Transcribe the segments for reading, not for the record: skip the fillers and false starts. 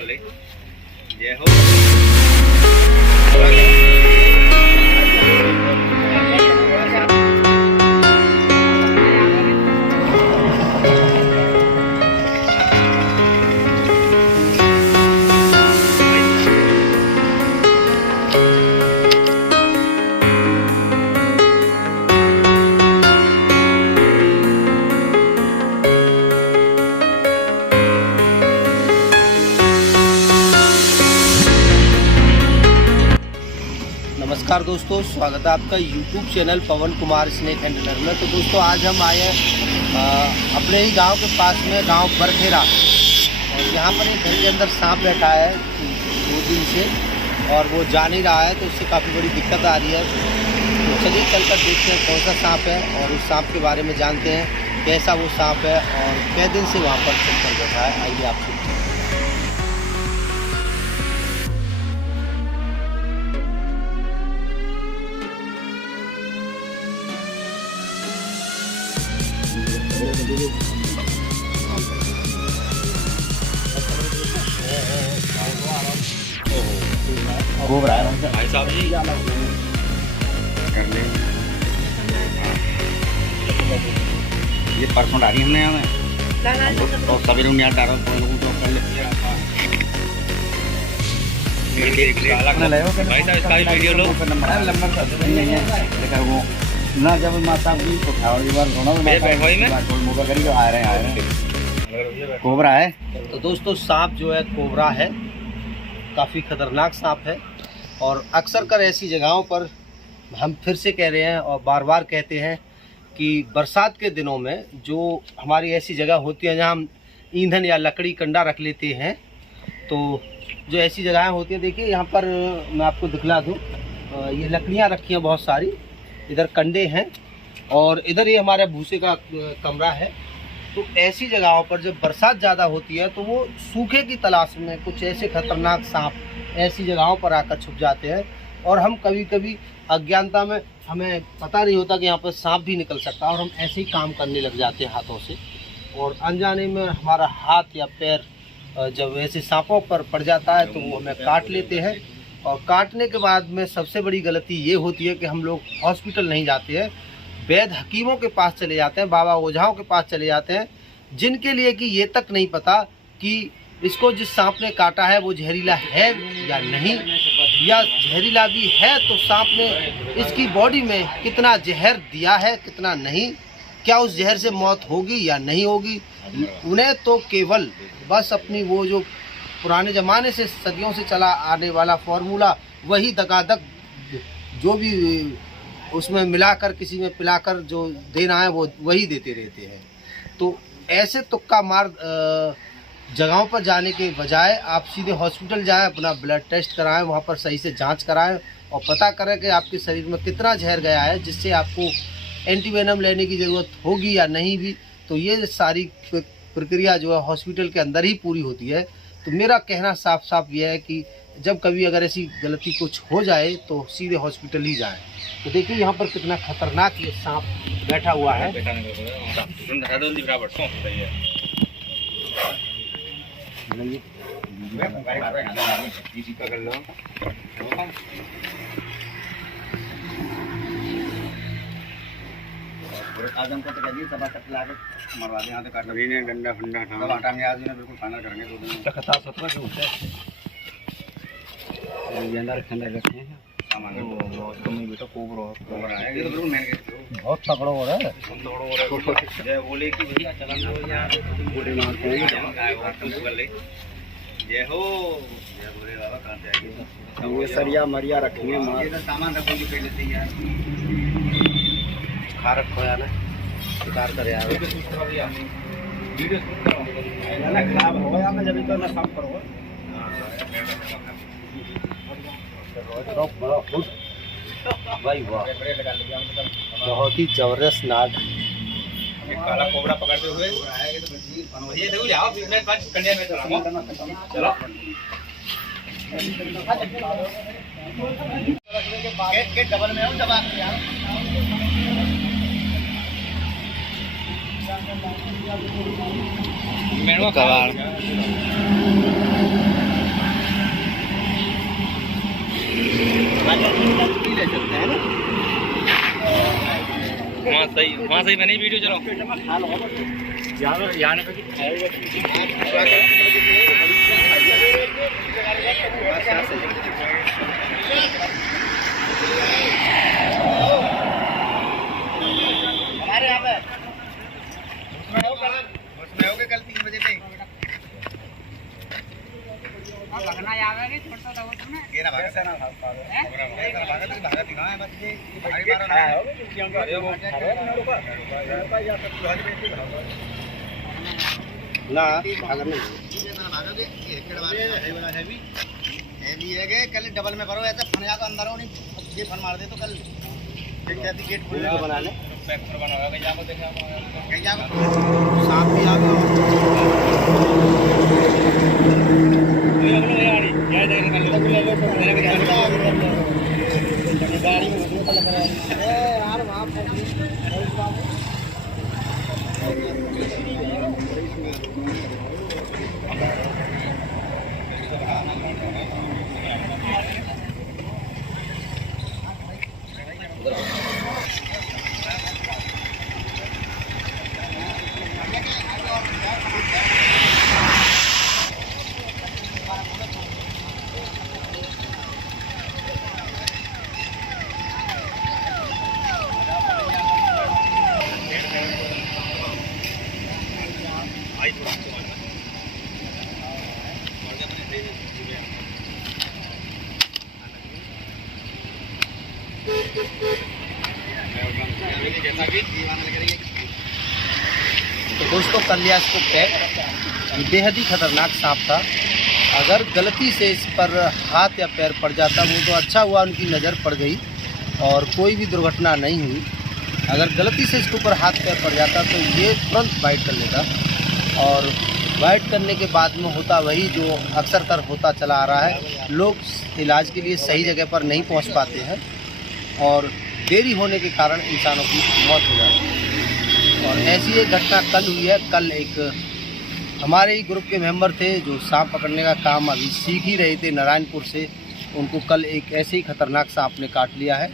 जय हो। नमस्कार दोस्तों, स्वागत है आपका YouTube चैनल पवन कुमार स्नेक हैंडलर में। तो दोस्तों आज हम आए हैं अपने ही गांव के पास में, गांव बरखेरा, और यहाँ पर एक घर के अंदर सांप बैठा है 2 दिन से और वो जा नहीं रहा है, तो उससे काफ़ी बड़ी दिक्कत आ रही है। तो चलिए चलकर देखते हैं कौन सा सांप है और उस सांप के बारे में जानते हैं, कैसा वो सांप है और कै दिन से वहाँ पर चलकर बैठा है। आइए आपको कोबरा है भाई साहब जी कर ले। ये परसों डाली हमने हमें तो सवेरे उन्हें याद डाला तो लोगों को कर ले भाई साहब। इसका वीडियो लो नंबर नहीं है लेकिन वो ना जब माता भी उठाओ एक बार दोनों में करी तो आ रहे हैं कोबरा है। तो दोस्तों सांप जो है कोबरा है, काफ़ी खतरनाक सांप है और अक्सर कर ऐसी जगहों पर हम फिर से कह रहे हैं और बार बार कहते हैं कि बरसात के दिनों में जो हमारी ऐसी जगह होती है जहाँ हम ईंधन या लकड़ी कंडा रख लेते हैं, तो जो ऐसी जगहें होती हैं, देखिए यहाँ पर मैं आपको दिखला दूँ, ये लकड़ियाँ रखी हैं बहुत सारी, इधर कंडे हैं और इधर ये हमारे भूसे का कमरा है। तो ऐसी जगहों पर जब बरसात ज़्यादा होती है तो वो सूखे की तलाश में कुछ ऐसे खतरनाक सांप ऐसी जगहों पर आकर छुप जाते हैं और हम कभी कभी अज्ञानता में हमें पता नहीं होता कि यहाँ पर सांप भी निकल सकता है और हम ऐसे ही काम करने लग जाते हैं हाथों से, और अनजाने में हमारा हाथ या पैर जब ऐसे सांपों पर पड़ जाता है तो वो हमें काट लेते हैं। और काटने के बाद में सबसे बड़ी गलती ये होती है कि हम लोग हॉस्पिटल नहीं जाते हैं, वैद्य हकीमों के पास चले जाते हैं, बाबा ओझाओं के पास चले जाते हैं, जिनके लिए कि ये तक नहीं पता कि इसको जिस सांप ने काटा है वो जहरीला है या नहीं, या जहरीला भी है तो सांप ने इसकी बॉडी में कितना जहर दिया है कितना नहीं, क्या उस जहर से मौत होगी या नहीं होगी। उन्हें तो केवल बस अपनी वो जो पुराने ज़माने से सदियों से चला आने वाला फॉर्मूला, वही दगादग जो भी उसमें मिलाकर किसी में पिलाकर जो देना है वो वही देते रहते हैं। तो ऐसे तुक्का मार जगहों पर जाने के बजाय आप सीधे हॉस्पिटल जाएं, अपना ब्लड टेस्ट कराएं, वहाँ पर सही से जांच कराएं और पता करें कि आपके शरीर में कितना जहर गया है, जिससे आपको एंटीवेनम लेने की ज़रूरत होगी या नहीं भी। तो ये सारी प्रक्रिया जो है हॉस्पिटल के अंदर ही पूरी होती है। तो मेरा कहना साफ साफ ये है कि जब कभी अगर ऐसी गलती कुछ हो जाए तो सीधे हॉस्पिटल ही जाएं। तो देखिए यहाँ पर कितना खतरनाक ये सांप बैठा हुआ है। आदम को तो कह दी सभा कटला के मरवा दे, यहाँ तो काटना ने डंडा फंडा सब हटाएंगे, आज ने बिल्कुल फाइनल करेंगे 2 दिन तक 17 के होते हैं ये अंदर खंडर रखे हैं सामान तो मैं बेटा कोबरा है। ये तो बिल्कुल मेन गेट बहुत तगड़ा हो रहा है। जय बोले कि भैया चलन दो यार, बूढ़े मारते हैं जय हो। जय बोले बाबा कहाँ से आएगी। ये सरिया मरिया रखेंगे मार ये तो सामान रखोगे पहले से यार, खा रखो यार, शिकार करे यार। ना खराब हो गया मैं जब तो ना काम करो भाई वाह, बहुत ही जबरदस्त नाग। काला कोबरा पकड़ते हुए ये देखो जाओ बिजनेस पांच कंडिया में चलो गेट डबल में हो दबा मेनू कबाड़ सही वहाँ सही बनी वीडियो चलो हमारे यहाँ पे उसमें होगे कल 3 बजे पे भगना आवे नहीं छोड़ता था वो तुमने ये ना भागता ना भागता नहीं ना बस ये भारी मारो ना अरे वो ना अगर नहीं भागोगे ये एकड़ बार है बड़ा हैवी है के कल डबल में करो ऐसे फन जा तो अंदर हो नहीं ये फन मार दे तो कल कहती गेट खोलने को बना ले पैक बनाओगे कहीं जाको देखा कहीं जाको सांप भी आ गया तो दोस्तों कर लिया इसको पैक। ये बेहद ही खतरनाक सांप था। अगर गलती से इस पर हाथ या पैर पड़ जाता वो तो अच्छा हुआ, उनकी नज़र पड़ गई और कोई भी दुर्घटना नहीं हुई। अगर गलती से इसके ऊपर हाथ पैर पड़ जाता तो ये तुरंत बाइट कर लेता और बाइट करने के बाद में होता वही जो अक्सर कर होता चला आ रहा है। लोग इलाज के लिए सही जगह पर नहीं पहुंच पाते हैं और देरी होने के कारण इंसानों की मौत हो जाती है। और ऐसी एक घटना कल हुई है। कल एक हमारे ही ग्रुप के मेंबर थे जो सांप पकड़ने का काम अभी सीख ही रहे थे नारायणपुर से, उनको कल एक ऐसे ही खतरनाक सांप ने काट लिया है।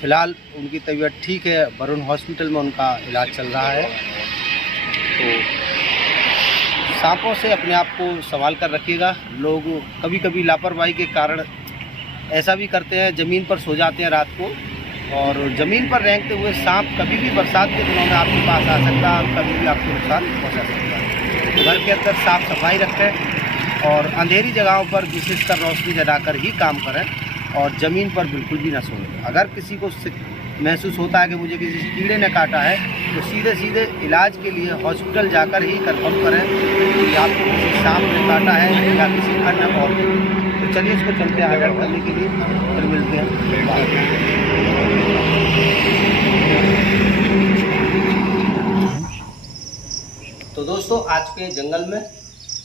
फ़िलहाल उनकी तबीयत ठीक है, वरुण हॉस्पिटल में उनका इलाज चल रहा है। तो सांपों से अपने आप को संभाल कर रखिएगा। लोग कभी कभी लापरवाही के कारण ऐसा भी करते हैं, ज़मीन पर सो जाते हैं रात को और ज़मीन पर रेंगते हुए सांप कभी भी बरसात के दिनों में आपके पास आ सकता है और कभी भी आपको नुकसान पहुँचा सकता है। तो घर के अंदर साफ़ सफाई रखें और अंधेरी जगहों पर विशेषकर रोशनी जलाकर ही काम करें और ज़मीन पर बिल्कुल भी ना सोएं। अगर किसी को महसूस होता है कि मुझे किसी कीड़े ने काटा है तो सीधे सीधे इलाज के लिए हॉस्पिटल जाकर ही कंफर्म करें कि आपको किसी सांप ने काटा है या किसी अन्य और। तो चलिए इसको चलते हैं आगे करने के लिए, फिर मिलते हैं। तो दोस्तों आज के जंगल में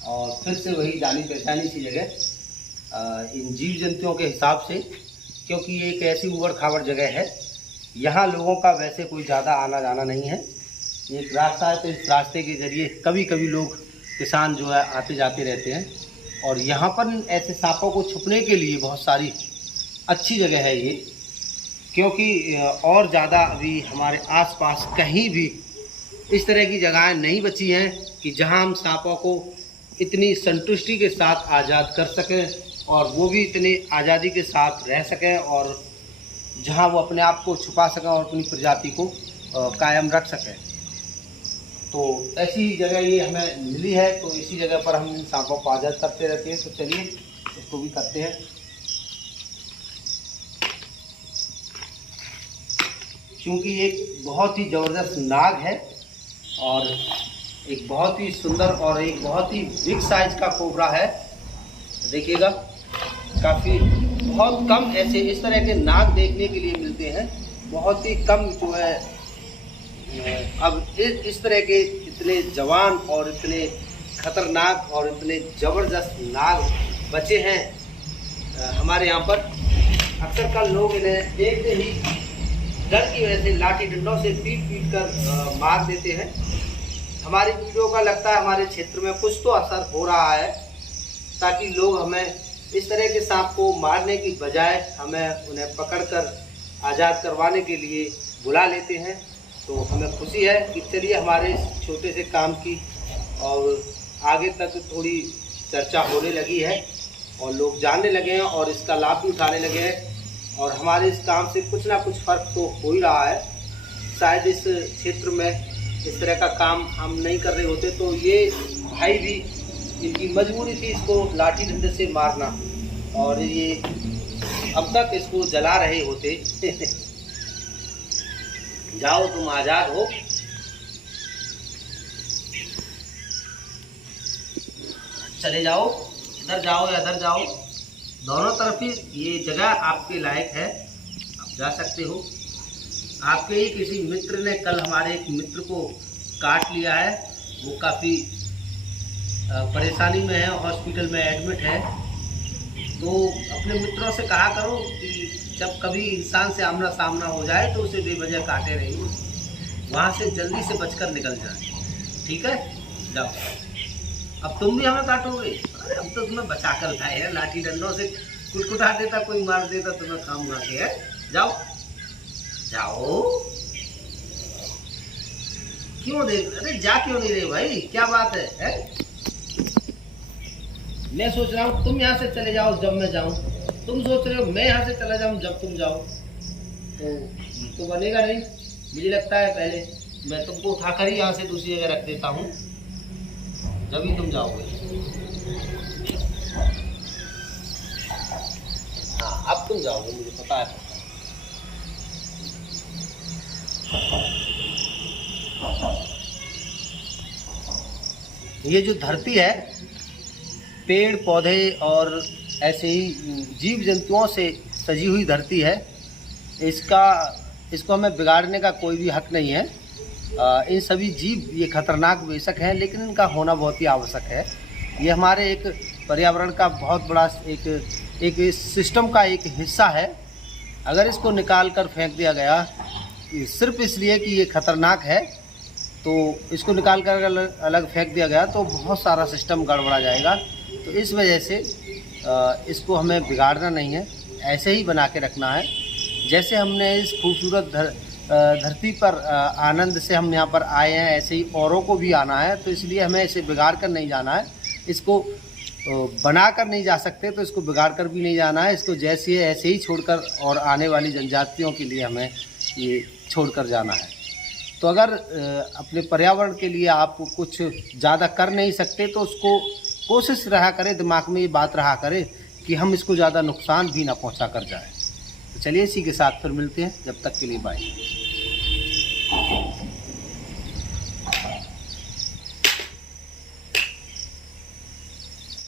और फिर से वही जानी पहचानी सी जगह इन जीव जंतुओं के हिसाब से, क्योंकि ये एक ऐसी उबड़ खाबड़ जगह है, यहाँ लोगों का वैसे कोई ज़्यादा आना जाना नहीं है। ये एक रास्ता है तो इस रास्ते के ज़रिए कभी कभी लोग किसान जो है आते जाते रहते हैं और यहाँ पर ऐसे सांपों को छुपने के लिए बहुत सारी अच्छी जगह है ये, क्योंकि और ज़्यादा अभी हमारे आसपास कहीं भी इस तरह की जगहें नहीं बची हैं कि जहाँ हम सांपों को इतनी संतुष्टि के साथ आज़ाद कर सकें और वो भी इतनी आज़ादी के साथ रह सकें और जहाँ वो अपने आप को छुपा सकें और अपनी प्रजाति को कायम रख सकें। तो ऐसी जगह ये हमें मिली है, तो इसी जगह पर हम इन सांपों को आज़ाद करते रहते हैं। तो चलिए इसको भी करते हैं। क्योंकि एक बहुत ही ज़बरदस्त नाग है और एक बहुत ही सुंदर और एक बहुत ही बिग साइज का कोबरा है। देखिएगा काफ़ी बहुत कम ऐसे इस तरह के नाग देखने के लिए मिलते हैं, बहुत ही कम जो है। अब इस तरह के इतने जवान और इतने खतरनाक और इतने ज़बरदस्त नाग बचे हैं हमारे यहाँ पर। अक्सर कल लोग इन्हें देखते ही डर की वजह से लाठी डंडों से पीट कर मार देते हैं। हमारी वीडियो का लगता है हमारे क्षेत्र में कुछ तो असर हो रहा है, ताकि लोग हमें इस तरह के सांप को मारने की बजाय हमें उन्हें पकड़कर आज़ाद करवाने के लिए बुला लेते हैं। तो हमें खुशी है कि चलिए हमारे इस छोटे से काम की और आगे तक थोड़ी चर्चा होने लगी है और लोग जानने लगे हैं और इसका लाभ भी उठाने लगे हैं और हमारे इस काम से कुछ ना कुछ फ़र्क तो हो ही रहा है। शायद इस क्षेत्र में इस तरह का काम हम नहीं कर रहे होते तो ये भाई भी, इनकी मजबूरी थी इसको लाठी डंडे से मारना और ये अब तक इसको जला रहे होते। जाओ तुम आज़ाद हो। चले जाओ, इधर जाओ या इधर जाओ, दोनों तरफ ही ये जगह आपके लायक है, आप जा सकते हो। आपके ही किसी मित्र ने कल हमारे एक मित्र को काट लिया है, वो काफ़ी परेशानी में है, हॉस्पिटल में एडमिट है। तो अपने मित्रों से कहा करो कि जब कभी इंसान से आमना सामना हो जाए तो उसे बेवजह काटे नहीं, वहाँ से जल्दी से बचकर निकल जाए। ठीक है, जाओ। अब तुम भी हमें काटोगे? अरे अब तो तुम्हें बचा कर लाए हैं, लाठी डंडों से कुटकुटा देता, कोई मार देता, तुम्हें काम आके है। जाओ जाओ। क्यों देख, अरे जा क्यों नहीं रहे भाई, क्या बात है? मैं सोच रहा हूँ तुम यहाँ से चले जाओ जब मैं जाऊँ, तुम सोच रहे हो मैं यहाँ से चला जाऊँ जब तुम जाओ, तो बनेगा नहीं। मुझे लगता है पहले मैं तुमको उठाकर ही यहाँ से दूसरी जगह रख देता हूँ, जब ही तुम जाओगे। हाँ, अब तुम जाओगे, मुझे पता है। ये जो धरती है, पेड़ पौधे और ऐसे ही जीव जंतुओं से सजी हुई धरती है, इसको हमें बिगाड़ने का कोई भी हक नहीं है। इन सभी जीव ये खतरनाक बेशक हैं, लेकिन इनका होना बहुत ही आवश्यक है। ये हमारे एक पर्यावरण का बहुत बड़ा एक सिस्टम का एक हिस्सा है। अगर इसको निकाल कर फेंक दिया गया सिर्फ इसलिए कि ये खतरनाक है, तो इसको निकाल कर अलग फेंक दिया गया तो बहुत सारा सिस्टम गड़बड़ा जाएगा। तो इस वजह से इसको हमें बिगाड़ना नहीं है, ऐसे ही बना के रखना है। जैसे हमने इस खूबसूरत धरती पर आनंद से हम यहाँ पर आए हैं, ऐसे ही औरों को भी आना है। तो इसलिए हमें इसे बिगाड़ कर नहीं जाना है, इसको बना कर नहीं जा सकते तो इसको बिगाड़ कर भी नहीं जाना है। इसको जैसे है ऐसे ही छोड़कर और आने वाली जनजातियों के लिए हमें ये छोड़कर जाना है। तो अगर अपने पर्यावरण के लिए आप कुछ ज़्यादा कर नहीं सकते तो उसको कोशिश रहा करें, दिमाग में ये बात रहा करे कि हम इसको ज़्यादा नुकसान भी ना पहुंचा कर जाए। तो चलिए इसी के साथ फिर मिलते हैं, जब तक के लिए बाय।